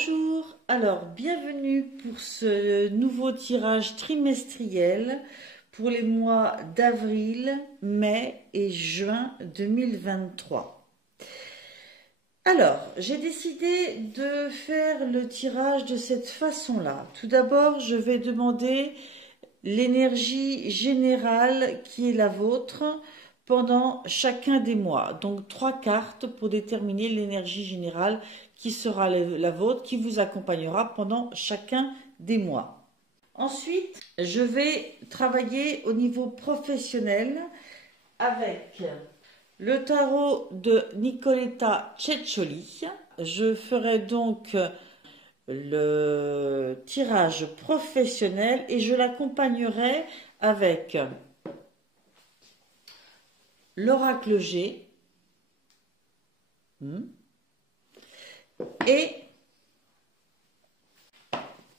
Bonjour, alors bienvenue pour ce nouveau tirage trimestriel pour les mois d'avril, mai et juin 2023. Alors, j'ai décidé de faire le tirage de cette façon-là. Tout d'abord, je vais demander l'énergie générale qui est la vôtre pendant chacun des mois. Donc 3 cartes pour déterminer l'énergie générale qui sera la vôtre, qui vous accompagnera pendant chacun des mois. Ensuite, je vais travailler au niveau professionnel avec le tarot de Nicoletta Ceccioli. Je ferai donc le tirage professionnel et je l'accompagnerai avec l'oracle G et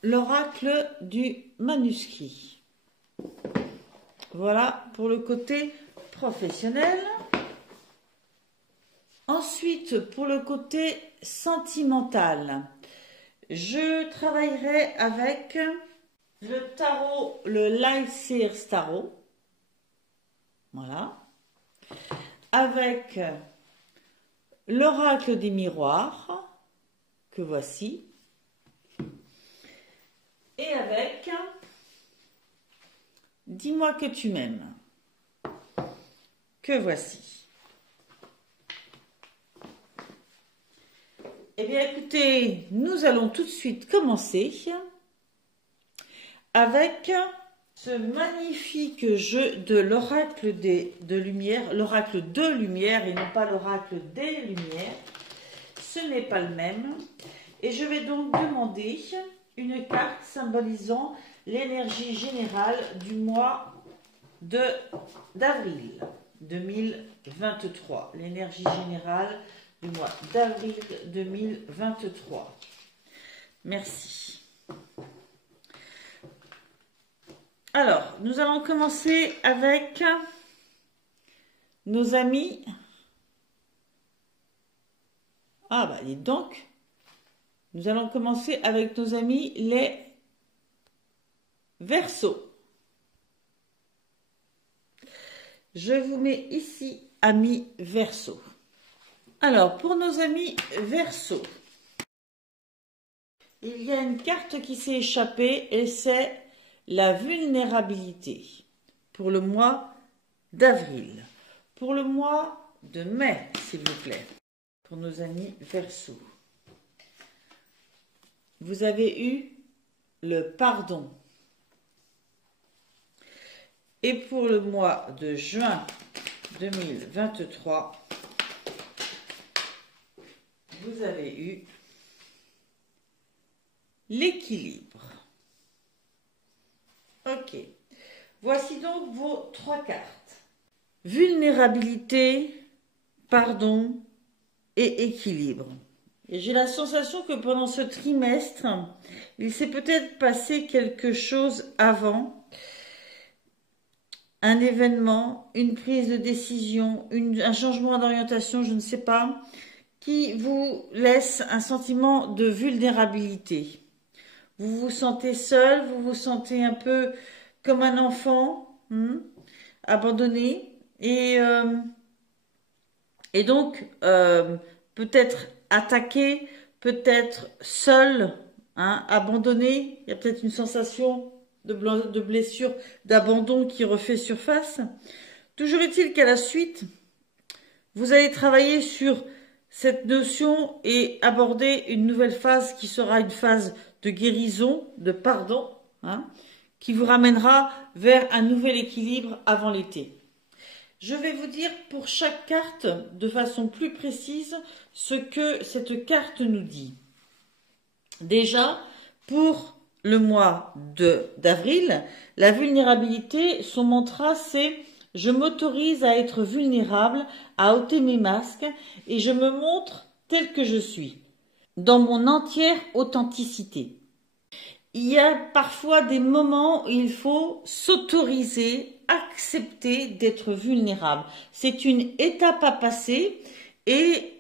l'oracle du manuscrit. Voilà pour le côté professionnel. Ensuite, pour le côté sentimental, je travaillerai avec le tarot, le Light Seers Tarot. Voilà. Avec l'oracle des miroirs, que voici. Et avec dis-moi que tu m'aimes, que voici. Eh bien, écoutez, nous allons tout de suite commencer avec ce magnifique jeu de l'oracle de lumière, l'oracle de lumière et non pas l'oracle des lumières. Ce n'est pas le même. Et je vais donc demander une carte symbolisant l'énergie générale du mois d'avril 2023. L'énergie générale du mois d'avril 2023. Merci. Alors, nous allons commencer avec nos amis. Ah bah, dites donc. Nous allons commencer avec nos amis les Verseaux. Je vous mets ici amis Verseaux. Alors, pour nos amis Verseaux, il y a une carte qui s'est échappée et c'est la vulnérabilité pour le mois d'avril. Pour le mois de mai, s'il vous plaît, pour nos amis Verseaux. Vous avez eu le pardon. Et pour le mois de juin 2023, vous avez eu l'équilibre. Ok. Voici donc vos 3 cartes. Vulnérabilité, pardon et équilibre. Et j'ai la sensation que pendant ce trimestre, il s'est peut-être passé quelque chose avant. Un événement, une prise de décision, un changement d'orientation, je ne sais pas, qui vous laisse un sentiment de vulnérabilité. Vous vous sentez seul, vous vous sentez un peu comme un enfant, abandonné. Et donc, peut-être attaqué, peut-être seul, abandonné. Il y a peut-être une sensation de blessure, d'abandon qui refait surface. Toujours est-il qu'à la suite, vous allez travailler sur cette notion et aborder une nouvelle phase qui sera une phase de guérison, de pardon, qui vous ramènera vers un nouvel équilibre avant l'été. Je vais vous dire pour chaque carte de façon plus précise ce que cette carte nous dit. Déjà, pour le mois d'avril, la vulnérabilité, son mantra c'est « Je m'autorise à être vulnérable, à ôter mes masques et je me montre tel que je suis, dans mon entière authenticité ». Il y a parfois des moments où il faut s'autoriser, accepter d'être vulnérable. C'est une étape à passer et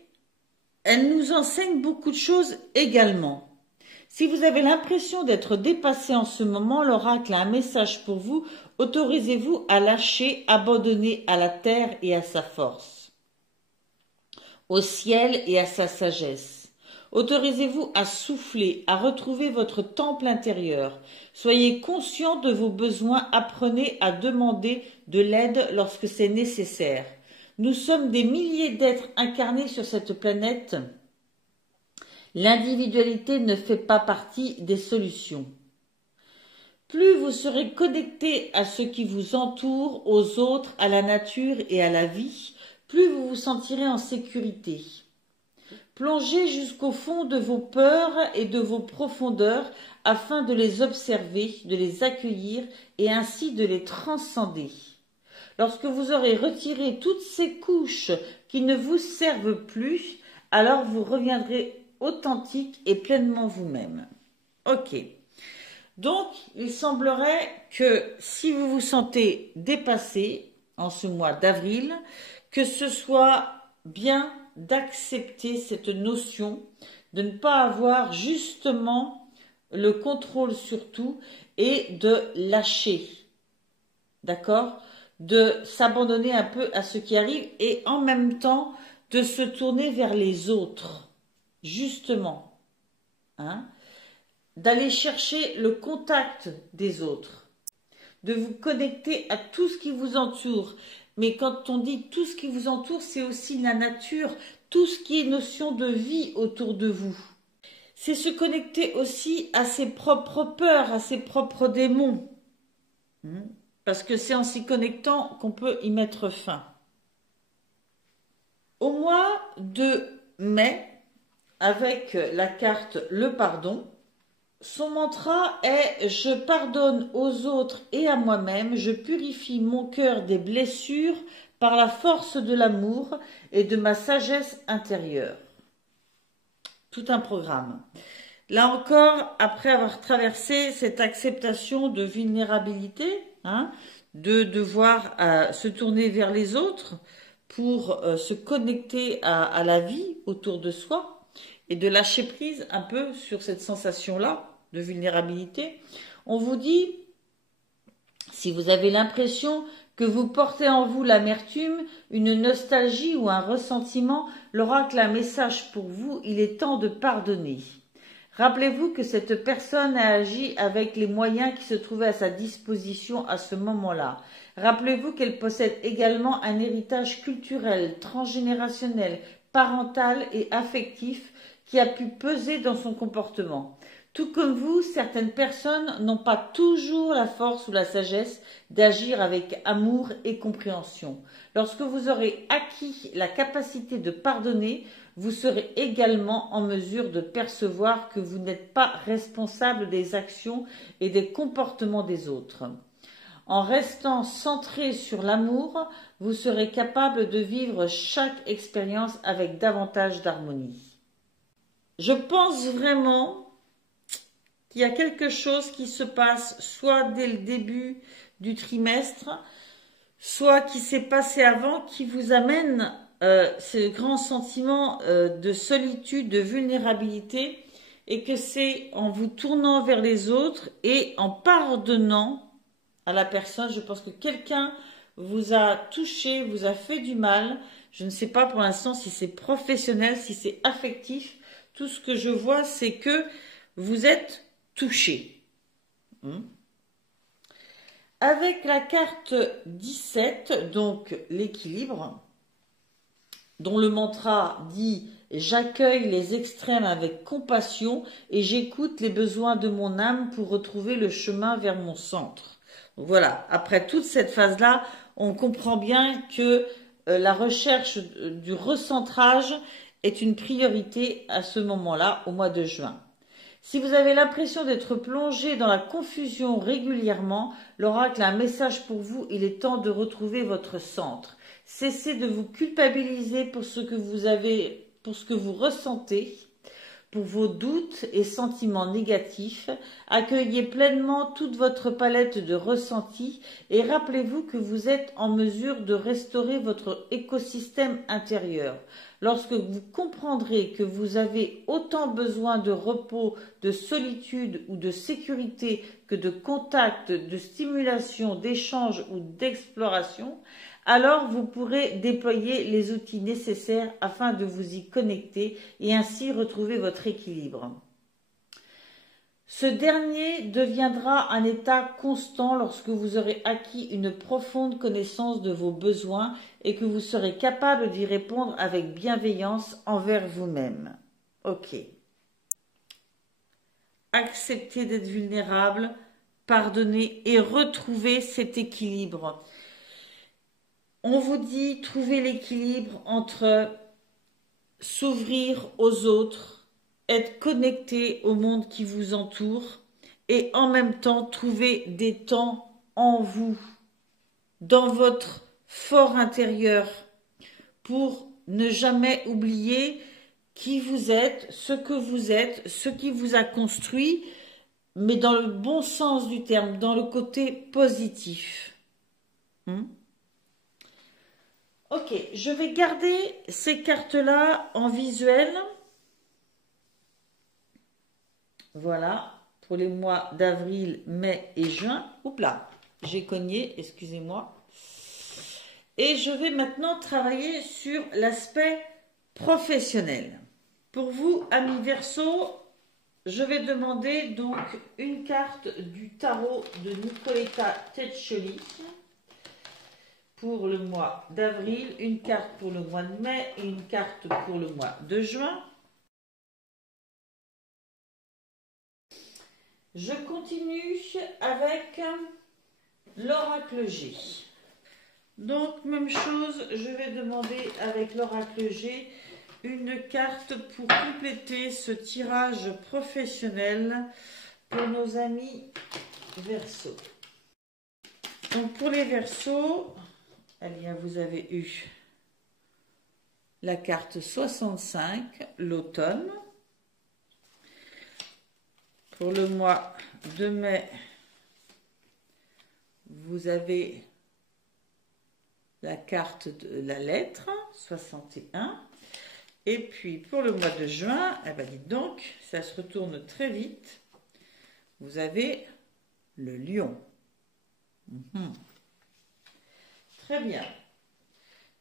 elle nous enseigne beaucoup de choses également. Si vous avez l'impression d'être dépassé en ce moment, l'oracle a un message pour vous. Autorisez-vous à lâcher, abandonner à la terre et à sa force, au ciel et à sa sagesse. Autorisez-vous à souffler, à retrouver votre temple intérieur. Soyez conscient de vos besoins, apprenez à demander de l'aide lorsque c'est nécessaire. Nous sommes des milliers d'êtres incarnés sur cette planète. L'individualité ne fait pas partie des solutions. Plus vous serez connecté à ce qui vous entoure, aux autres, à la nature et à la vie, plus vous vous sentirez en sécurité. Plongez jusqu'au fond de vos peurs et de vos profondeurs afin de les observer, de les accueillir et ainsi de les transcender. Lorsque vous aurez retiré toutes ces couches qui ne vous servent plus, alors vous reviendrez authentique et pleinement vous-même. Ok. Donc, il semblerait que si vous vous sentez dépassé en ce mois d'avril, que ce soit bien d'accepter cette notion, de ne pas avoir justement le contrôle sur tout et de lâcher. D'accord ? De s'abandonner un peu à ce qui arrive et en même temps de se tourner vers les autres. Justement, hein, d'aller chercher le contact des autres, de vous connecter à tout ce qui vous entoure. Mais quand on dit tout ce qui vous entoure, c'est aussi la nature, tout ce qui est notion de vie autour de vous. C'est se connecter aussi à ses propres peurs, à ses propres démons. Parce que c'est en s'y connectant qu'on peut y mettre fin. Au mois de mai, avec la carte Le Pardon, son mantra est « Je pardonne aux autres et à moi-même, je purifie mon cœur des blessures par la force de l'amour et de ma sagesse intérieure. » Tout un programme. Là encore, après avoir traversé cette acceptation de vulnérabilité, de devoir se tourner vers les autres pour se connecter à la vie autour de soi, et de lâcher prise un peu sur cette sensation-là de vulnérabilité, on vous dit, si vous avez l'impression que vous portez en vous l'amertume, une nostalgie ou un ressentiment, l'oracle a un message pour vous, il est temps de pardonner. Rappelez-vous que cette personne a agi avec les moyens qui se trouvaient à sa disposition à ce moment-là. Rappelez-vous qu'elle possède également un héritage culturel, transgénérationnel, parental et affectif qui a pu peser dans son comportement. Tout comme vous, certaines personnes n'ont pas toujours la force ou la sagesse d'agir avec amour et compréhension. Lorsque vous aurez acquis la capacité de pardonner, vous serez également en mesure de percevoir que vous n'êtes pas responsable des actions et des comportements des autres. En restant centré sur l'amour, vous serez capable de vivre chaque expérience avec davantage d'harmonie. Je pense vraiment qu'il y a quelque chose qui se passe soit dès le début du trimestre, soit qui s'est passé avant, qui vous amène ce grand sentiment de solitude, de vulnérabilité, et que c'est en vous tournant vers les autres et en pardonnant à la personne, je pense que quelqu'un vous a touché, vous a fait du mal. Je ne sais pas pour l'instant si c'est professionnel, si c'est affectif. Tout ce que je vois, c'est que vous êtes touché. Avec la carte 17, donc l'équilibre, dont le mantra dit « J'accueille les extrêmes avec compassion et j'écoute les besoins de mon âme pour retrouver le chemin vers mon centre. » Voilà, après toute cette phase-là, on comprend bien que la recherche du recentrage est une priorité à ce moment-là, au mois de juin. Si vous avez l'impression d'être plongé dans la confusion régulièrement, l'oracle a un message pour vous, il est temps de retrouver votre centre. Cessez de vous culpabiliser pour ce que vous ressentez. pour vos doutes et sentiments négatifs. Accueillez pleinement toute votre palette de ressentis et rappelez-vous que vous êtes en mesure de restaurer votre écosystème intérieur. Lorsque vous comprendrez que vous avez autant besoin de repos, de solitude ou de sécurité que de contact, de stimulation, d'échange ou d'exploration, alors vous pourrez déployer les outils nécessaires afin de vous y connecter et ainsi retrouver votre équilibre. Ce dernier deviendra un état constant lorsque vous aurez acquis une profonde connaissance de vos besoins et que vous serez capable d'y répondre avec bienveillance envers vous-même. Ok. Acceptez d'être vulnérable, pardonnez et retrouvez cet équilibre. On vous dit, trouvez l'équilibre entre s'ouvrir aux autres, être connecté au monde qui vous entoure et en même temps trouver des temps en vous, dans votre fort intérieur, pour ne jamais oublier qui vous êtes, ce qui vous a construit, mais dans le bon sens du terme, dans le côté positif. Ok, je vais garder ces cartes-là en visuel. Voilà, pour les mois d'avril, mai et juin. Oups là, j'ai cogné, excusez-moi. Et je vais maintenant travailler sur l'aspect professionnel. Pour vous, amis Verseau, je vais demander donc une carte du tarot de Nicoletta Tetcholi pour le mois d'avril, une carte pour le mois de mai et une carte pour le mois de juin. Je continue avec l'oracle G. Donc, même chose, je vais demander avec l'oracle G une carte pour compléter ce tirage professionnel pour nos amis Verseaux. Donc, pour les Verseaux, eh bien, vous avez eu la carte 65, l'automne. Pour le mois de mai, vous avez la carte de la lettre, 61. Et puis, pour le mois de juin, eh bien, dites donc, ça se retourne très vite. Vous avez le lion. Très bien.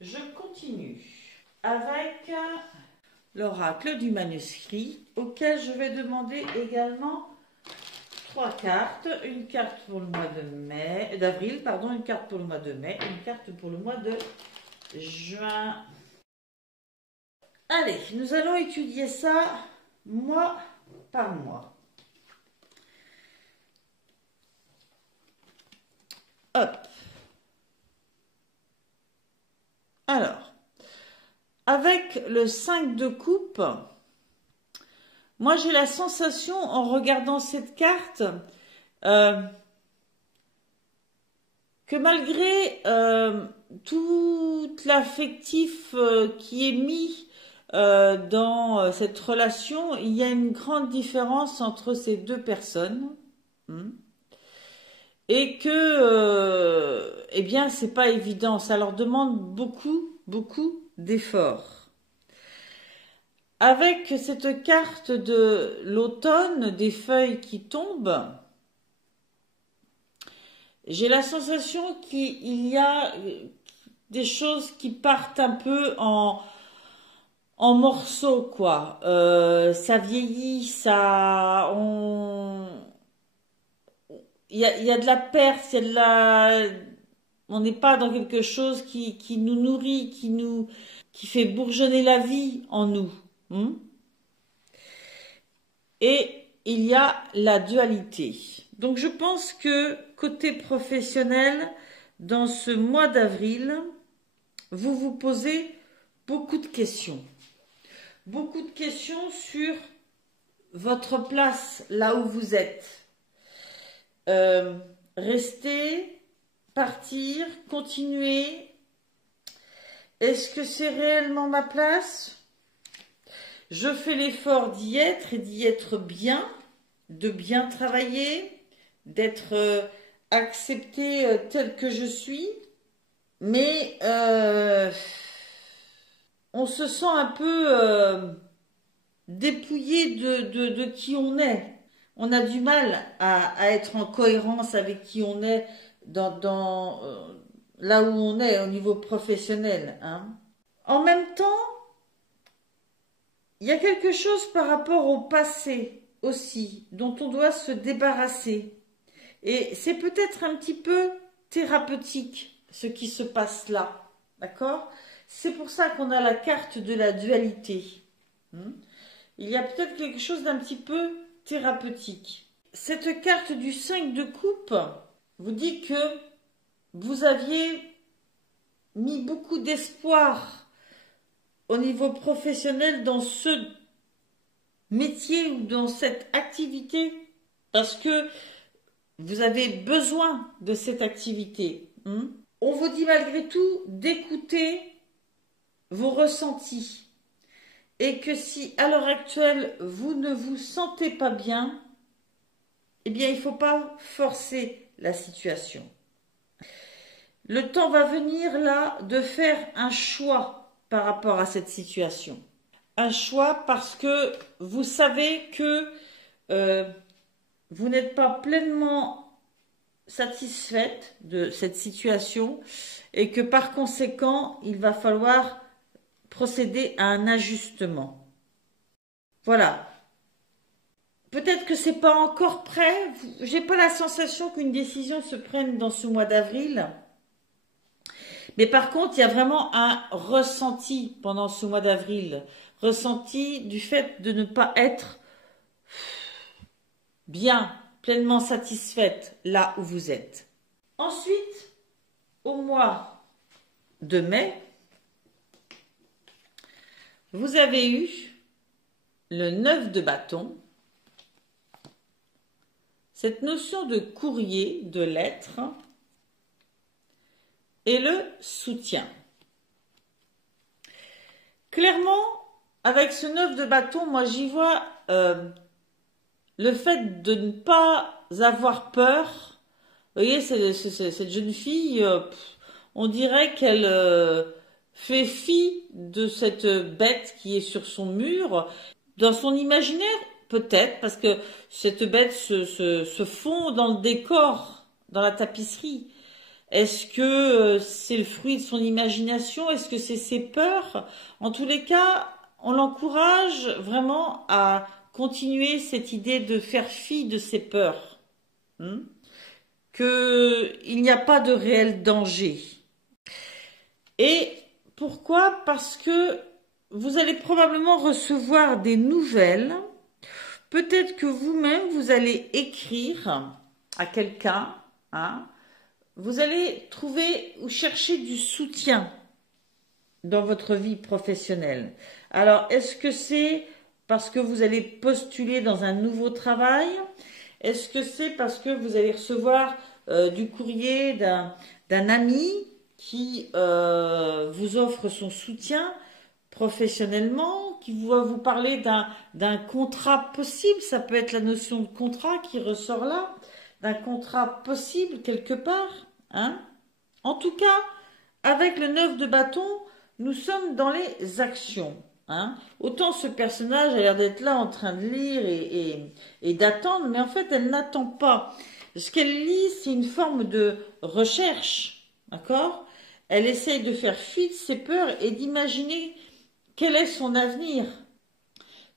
Je continue avec l'oracle du manuscrit, auquel je vais demander également 3 cartes. Une carte pour le mois d'avril, une carte pour le mois de mai, une carte pour le mois de juin. Allez, nous allons étudier ça mois par mois. Hop. Alors, avec le 5 de coupe, moi j'ai la sensation en regardant cette carte que malgré tout l'affectif qui est mis dans cette relation, il y a une grande différence entre ces deux personnes. Et que, eh bien, c'est pas évident. Ça leur demande beaucoup, beaucoup d'efforts. Avec cette carte de l'automne, des feuilles qui tombent, j'ai la sensation qu'il y a des choses qui partent un peu en morceaux, quoi. Ça vieillit, il y a de la perte, il y a de la... On n'est pas dans quelque chose qui nous nourrit, qui fait bourgeonner la vie en nous. Et il y a la dualité. Donc je pense que côté professionnel, dans ce mois d'avril, vous vous posez beaucoup de questions. Beaucoup de questions sur votre place là où vous êtes. Rester, partir, continuer. Est-ce que c'est réellement ma place? Je fais l'effort d'y être et d'y être bien, de bien travailler, d'être acceptée telle que je suis. Mais on se sent un peu dépouillé de qui on est. On a du mal à être en cohérence avec qui on est là où on est au niveau professionnel, hein. En même temps, il y a quelque chose par rapport au passé aussi dont on doit se débarrasser. Et c'est peut-être un petit peu thérapeutique ce qui se passe là, d'accord? C'est pour ça qu'on a la carte de la dualité. Il y a peut-être quelque chose d'un petit peu thérapeutique. Cette carte du 5 de coupe vous dit que vous aviez mis beaucoup d'espoir au niveau professionnel dans ce métier ou dans cette activité parce que vous avez besoin de cette activité. On vous dit malgré tout d'écouter vos ressentis et que si à l'heure actuelle vous ne vous sentez pas bien, eh bien il ne faut pas forcer la situation. Le temps va venir là de faire un choix par rapport à cette situation. Un choix parce que vous savez que vous n'êtes pas pleinement satisfaite de cette situation et que par conséquent, il va falloir procéder à un ajustement. Voilà. Peut-être que c'est pas encore prêt. J'ai pas la sensation qu'une décision se prenne dans ce mois d'avril. Mais par contre, il y a vraiment un ressenti pendant ce mois d'avril. Ressenti du fait de ne pas être bien, pleinement satisfaite là où vous êtes. Ensuite, au mois de mai, vous avez eu le 9 de bâton, cette notion de courrier, de lettre, et le soutien. Clairement, avec ce 9 de bâton, moi j'y vois le fait de ne pas avoir peur. Vous voyez, cette jeune fille, on dirait qu'elle fait fi de cette bête qui est sur son mur. Dans son imaginaire, peut-être, parce que cette bête se fond dans le décor, dans la tapisserie. Est-ce que c'est le fruit de son imagination? Est-ce que c'est ses peurs? En tous les cas, on l'encourage vraiment à continuer cette idée de faire fi de ses peurs. Qu'il n'y a pas de réel danger. Et pourquoi? Parce que vous allez probablement recevoir des nouvelles. Peut-être que vous-même, vous allez écrire à quelqu'un, vous allez trouver ou chercher du soutien dans votre vie professionnelle. Alors, est-ce que c'est parce que vous allez postuler dans un nouveau travail? Est-ce que c'est parce que vous allez recevoir du courrier d'un ami qui vous offre son soutien professionnellement, qui va vous parler d'un contrat possible? Ça peut être la notion de contrat qui ressort là, d'un contrat possible quelque part. En tout cas, avec le 9 de bâton, nous sommes dans les actions. Autant ce personnage a l'air d'être là en train de lire et d'attendre, mais en fait, elle n'attend pas. Ce qu'elle lit, c'est une forme de recherche, d'accord? Elle essaye de faire fi de ses peurs et d'imaginer quel est son avenir,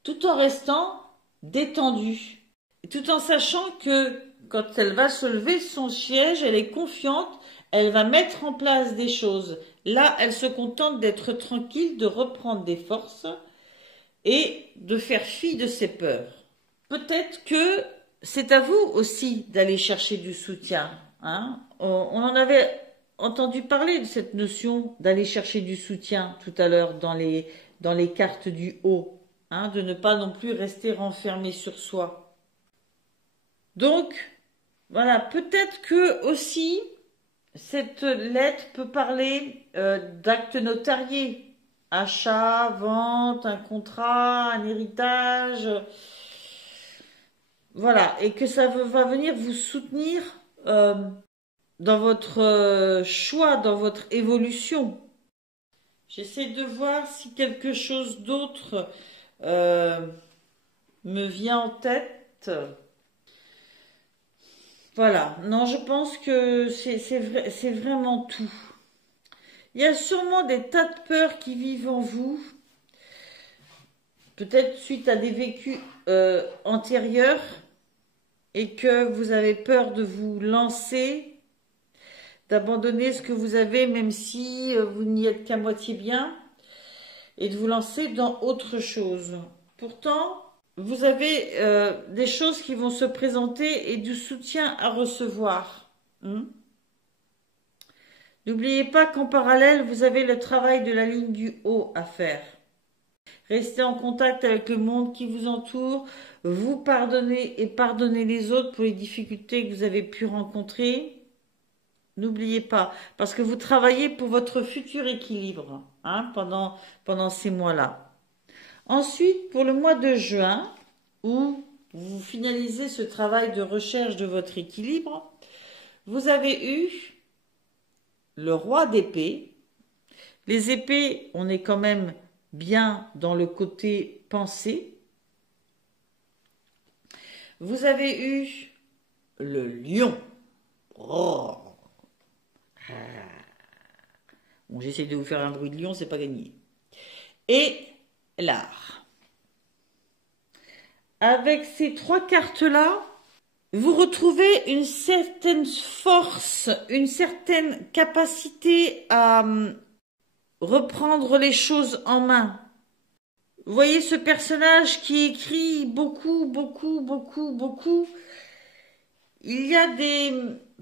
tout en restant détendue, tout en sachant que quand elle va se lever de son siège, elle est confiante, elle va mettre en place des choses. Là, elle se contente d'être tranquille, de reprendre des forces et de faire fi de ses peurs. Peut-être que c'est à vous aussi d'aller chercher du soutien. On en avait entendu parler de cette notion d'aller chercher du soutien tout à l'heure dans les cartes du haut, de ne pas non plus rester renfermé sur soi. Donc, voilà, peut-être que aussi cette lettre peut parler d'actes notariés, achat, vente, un contrat, un héritage. Voilà, et que ça va venir vous soutenir dans votre choix, dans votre évolution. J'essaie de voir si quelque chose d'autre euh, me vient en tête. Voilà, non, je pense que c'est vraiment tout. Il y a sûrement des tas de peurs qui vivent en vous, peut-être suite à des vécus antérieurs, et que vous avez peur de vous lancer, d'abandonner ce que vous avez, même si vous n'y êtes qu'à moitié bien, et de vous lancer dans autre chose. Pourtant, vous avez des choses qui vont se présenter et du soutien à recevoir. N'oubliez pas qu'en parallèle, vous avez le travail de la ligne du haut à faire. Restez en contact avec le monde qui vous entoure, vous pardonnez et pardonnez les autres pour les difficultés que vous avez pu rencontrer. N'oubliez pas, parce que vous travaillez pour votre futur équilibre pendant ces mois-là. Ensuite, pour le mois de juin, où vous finalisez ce travail de recherche de votre équilibre, vous avez eu le roi d'épée. Les épées, on est quand même bien dans le côté pensée. Vous avez eu le lion. Oh. Bon, j'essaie de vous faire un bruit de lion, c'est pas gagné. Et l'art. Avec ces trois cartes-là, vous retrouvez une certaine force, une certaine capacité à reprendre les choses en main. Vous voyez ce personnage qui écrit beaucoup, beaucoup, beaucoup, beaucoup. Il y a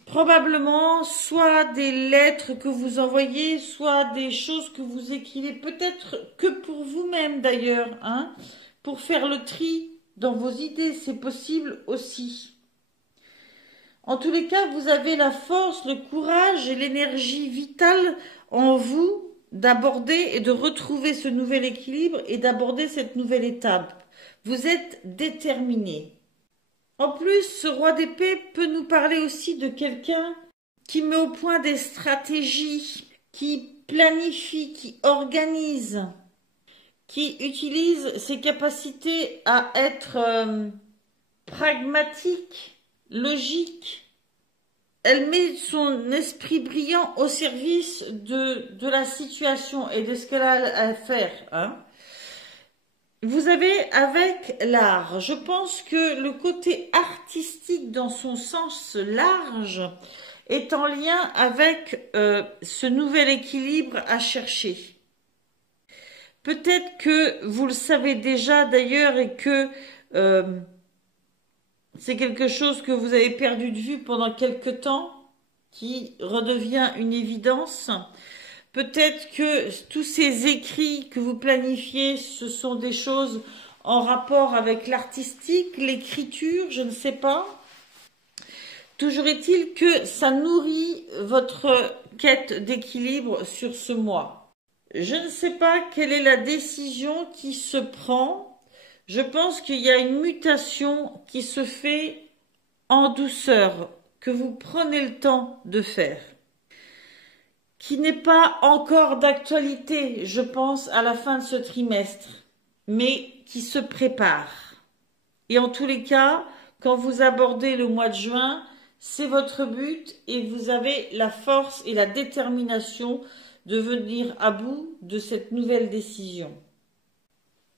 probablement soit des lettres que vous envoyez, soit des choses que vous écrivez, peut-être que pour vous-même d'ailleurs, pour faire le tri dans vos idées, c'est possible aussi. En tous les cas, vous avez la force, le courage et l'énergie vitale en vous d'aborder et de retrouver ce nouvel équilibre et d'aborder cette nouvelle étape. Vous êtes déterminé. En plus, ce roi d'épée peut nous parler aussi de quelqu'un qui met au point des stratégies, qui planifie, qui organise, qui utilise ses capacités à être pragmatique, logique. Elle met son esprit brillant au service de la situation et de ce qu'elle a à faire. Vous avez avec l'art, je pense que le côté artistique dans son sens large est en lien avec ce nouvel équilibre à chercher. Peut-être que vous le savez déjà d'ailleurs et que c'est quelque chose que vous avez perdu de vue pendant quelque temps, qui redevient une évidence. Peut-être que tous ces écrits que vous planifiez, ce sont des choses en rapport avec l'artistique, l'écriture, je ne sais pas. Toujours est-il que ça nourrit votre quête d'équilibre sur ce mois. Je ne sais pas quelle est la décision qui se prend. Je pense qu'il y a une mutation qui se fait en douceur, que vous prenez le temps de faire, qui n'est pas encore d'actualité, je pense, à la fin de ce trimestre, mais qui se prépare. Et en tous les cas, quand vous abordez le mois de juin, c'est votre but et vous avez la force et la détermination de venir à bout de cette nouvelle décision.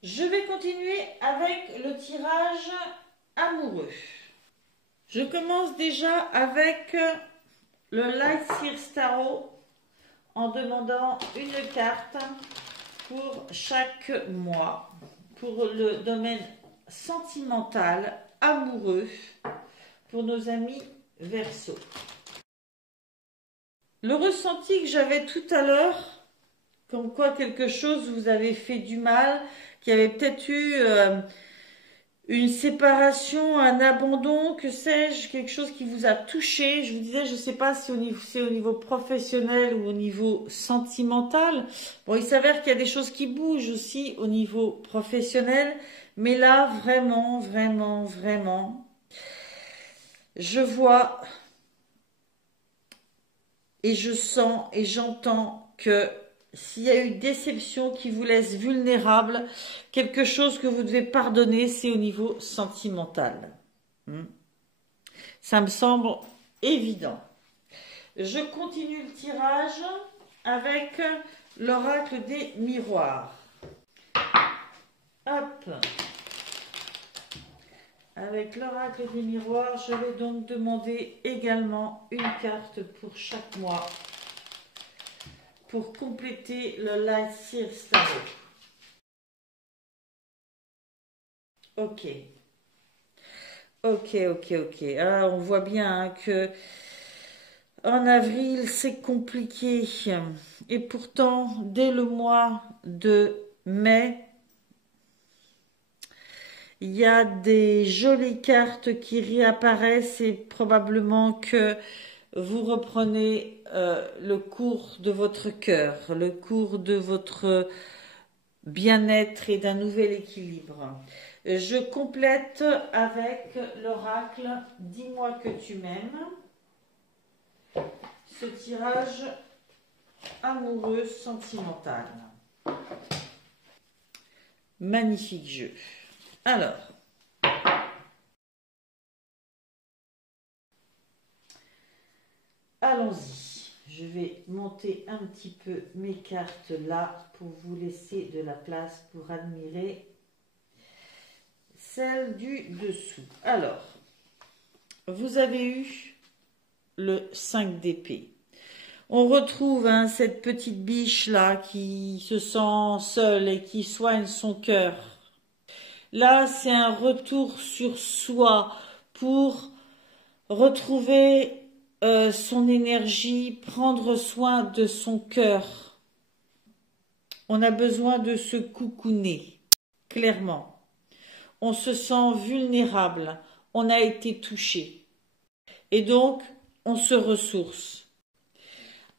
Je vais continuer avec le tirage amoureux. Je commence déjà avec le Light Sears Tarot en demandant une carte pour chaque mois, pour le domaine sentimental, amoureux, pour nos amis Verseau. Le ressenti que j'avais tout à l'heure, comme quoi quelque chose vous avait fait du mal, qui avait peut-être eu une séparation, un abandon, que sais-je, quelque chose qui vous a touché. Je vous disais, je ne sais pas si c'est au niveau professionnel ou au niveau sentimental. Bon, il s'avère qu'il y a des choses qui bougent aussi au niveau professionnel, mais là, vraiment, vraiment, vraiment, je vois et je sens et j'entends que s'il y a eu déception qui vous laisse vulnérable, quelque chose que vous devez pardonner, c'est au niveau sentimental. Ça me semble évident. Je continue le tirage avec l'oracle des miroirs. Hop. Avec l'oracle des miroirs, je vais donc demander également une carte pour chaque mois pour compléter le Light Seer Tarot. Ok. Ok, ok, ok. Ah, on voit bien hein, que en avril, c'est compliqué. Et pourtant, dès le mois de mai, il y a des jolies cartes qui réapparaissent et probablement que vous reprenez le cours de votre cœur, le cours de votre bien-être et d'un nouvel équilibre. Je complète avec l'oracle Dis-moi que tu m'aimes. Ce tirage amoureux sentimental. Magnifique jeu. Alors, allons-y. Je vais monter un petit peu mes cartes là pour vous laisser de la place pour admirer celle du dessous. Alors, vous avez eu le 5 d'épée. On retrouve hein, cette petite biche là qui se sent seule et qui soigne son cœur. Là, c'est un retour sur soi pour retrouver son énergie, prendre soin de son cœur. On a besoin de se coucouner, clairement. On se sent vulnérable, on a été touché. Et donc, on se ressource.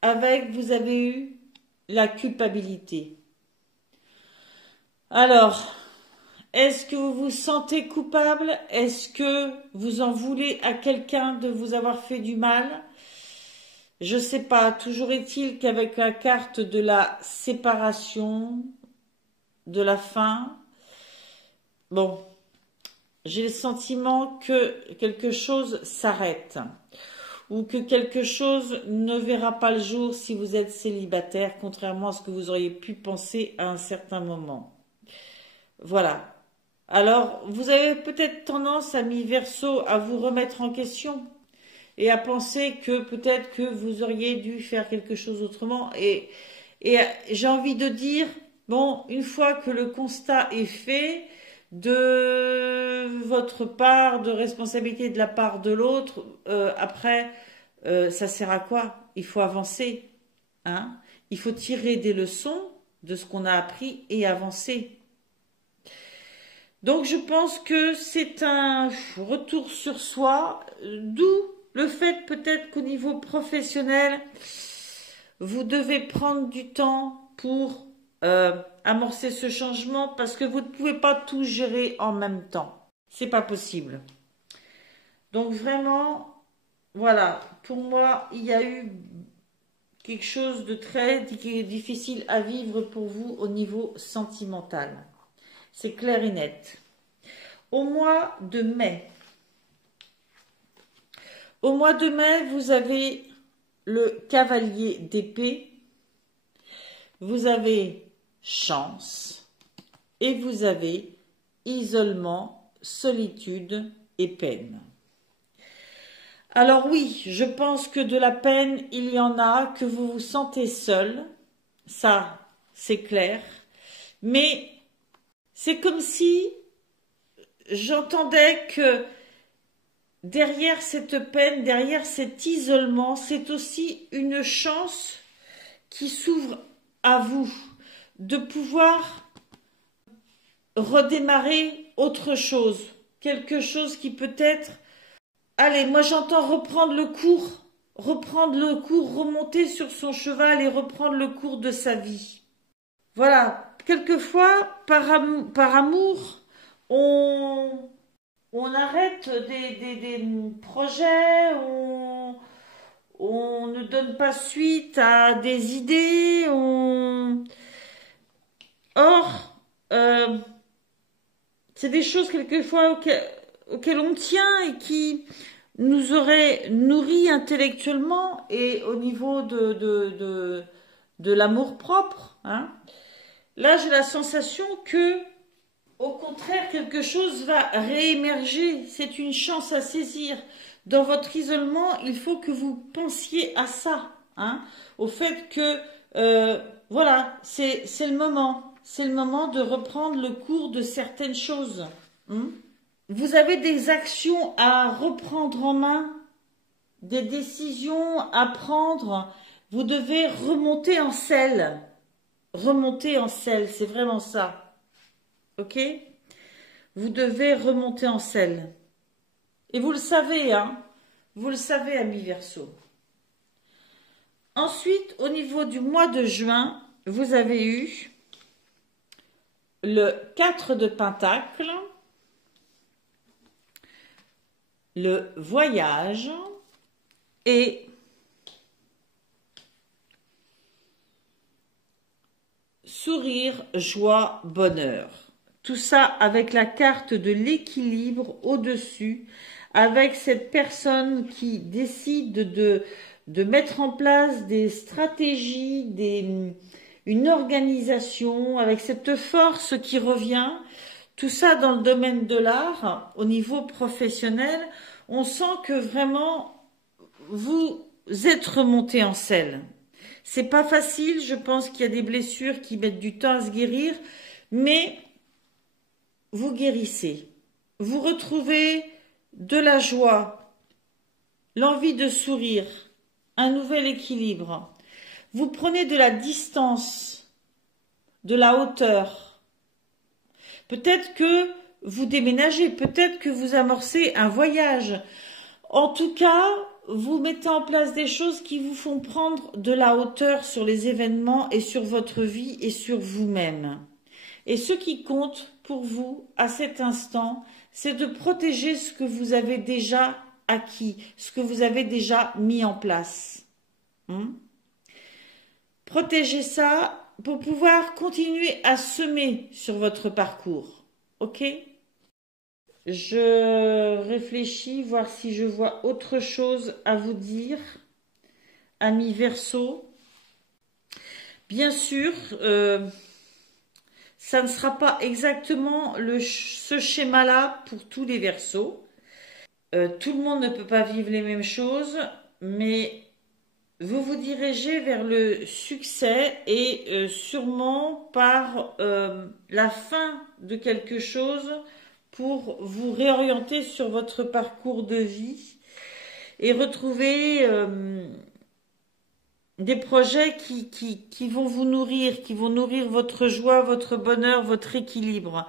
Avec, vous avez eu la culpabilité. Alors, est-ce que vous vous sentez coupable? Est-ce que vous en voulez à quelqu'un de vous avoir fait du mal? Je ne sais pas. Toujours est-il qu'avec la carte de la séparation, de la fin, bon, j'ai le sentiment que quelque chose s'arrête ou que quelque chose ne verra pas le jour si vous êtes célibataire, contrairement à ce que vous auriez pu penser à un certain moment. Voilà. Alors, vous avez peut-être tendance, ami Verseau, à vous remettre en question et à penser que peut-être que vous auriez dû faire quelque chose autrement. Et j'ai envie de dire, bon, une fois que le constat est fait, de votre part, de responsabilité de la part de l'autre, après, ça sert à quoi? Il faut avancer, hein? Il faut tirer des leçons de ce qu'on a appris et avancer. Donc je pense que c'est un retour sur soi, d'où le fait peut-être qu'au niveau professionnel, vous devez prendre du temps pour amorcer ce changement parce que vous ne pouvez pas tout gérer en même temps. C'est pas possible. Donc vraiment, voilà, pour moi, il y a eu quelque chose de très difficile à vivre pour vous au niveau sentimental. C'est clair et net. Au mois de mai, vous avez le cavalier d'épée, vous avez chance et vous avez isolement, solitude et peine. Alors oui, je pense que de la peine, il y en a, que vous vous sentez seul, ça c'est clair, mais c'est comme si j'entendais que derrière cette peine, derrière cet isolement, c'est aussi une chance qui s'ouvre à vous de pouvoir redémarrer autre chose, quelque chose qui peut être... Allez, moi j'entends reprendre le cours, remonter sur son cheval et reprendre le cours de sa vie. Voilà, quelquefois, par amour, on arrête des projets, on ne donne pas suite à des idées, Or, c'est des choses quelquefois auxquelles on tient et qui nous auraient nourris intellectuellement et au niveau de l'amour-propre, hein. Là, j'ai la sensation que, au contraire, quelque chose va réémerger. C'est une chance à saisir. Dans votre isolement, il faut que vous pensiez à ça, hein, au fait que, voilà, c'est le moment. C'est le moment de reprendre le cours de certaines choses. Hein. Vous avez des actions à reprendre en main, des décisions à prendre. Vous devez remonter en selle. Remonter en selle, c'est vraiment ça. Ok? Vous devez remonter en selle. Et vous le savez, hein? Vous le savez, amis Verseau. Ensuite, au niveau du mois de juin, vous avez eu le 4 de Pentacle, le voyage et sourire, joie, bonheur. Tout ça avec la carte de l'équilibre au-dessus, avec cette personne qui décide de mettre en place des stratégies, une organisation, avec cette force qui revient. Tout ça dans le domaine de l'art, au niveau professionnel, on sent que vraiment vous êtes remonté en selle. C'est pas facile, je pense qu'il y a des blessures qui mettent du temps à se guérir, mais vous guérissez. Vous retrouvez de la joie, l'envie de sourire, un nouvel équilibre. Vous prenez de la distance, de la hauteur. Peut-être que vous déménagez, peut-être que vous amorcez un voyage. En tout cas, vous mettez en place des choses qui vous font prendre de la hauteur sur les événements et sur votre vie et sur vous-même. Et ce qui compte pour vous à cet instant, c'est de protéger ce que vous avez déjà acquis, ce que vous avez déjà mis en place. Protégez ça pour pouvoir continuer à semer sur votre parcours. Ok ? Je réfléchis, voir si je vois autre chose à vous dire, amis Verseau. Bien sûr, ça ne sera pas exactement ce schéma-là pour tous les Verseaux. Tout le monde ne peut pas vivre les mêmes choses, mais vous vous dirigez vers le succès et sûrement par la fin de quelque chose pour vous réorienter sur votre parcours de vie et retrouver des projets qui vont vous nourrir, qui vont nourrir votre joie, votre bonheur, votre équilibre.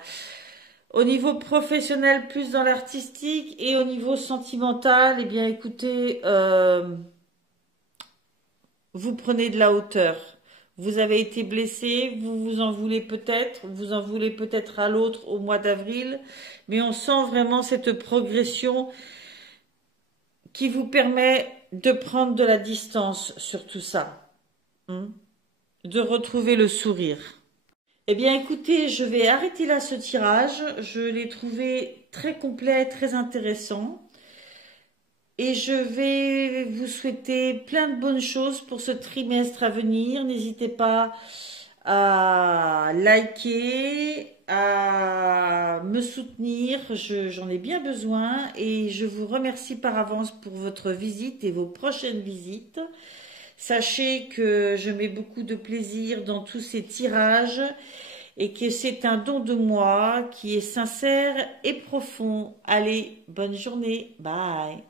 Au niveau professionnel, plus dans l'artistique, et au niveau sentimental, eh bien écoutez, vous prenez de la hauteur. Vous avez été blessé, vous en voulez peut-être à l'autre au mois d'avril, mais on sent vraiment cette progression qui vous permet de prendre de la distance sur tout ça, de retrouver le sourire. Eh bien écoutez, je vais arrêter là ce tirage, je l'ai trouvé très complet, très intéressant. Et je vais vous souhaiter plein de bonnes choses pour ce trimestre à venir. N'hésitez pas à liker, à me soutenir. J'en ai bien besoin et je vous remercie par avance pour votre visite et vos prochaines visites. Sachez que je mets beaucoup de plaisir dans tous ces tirages et que c'est un don de moi qui est sincère et profond. Allez, bonne journée. Bye.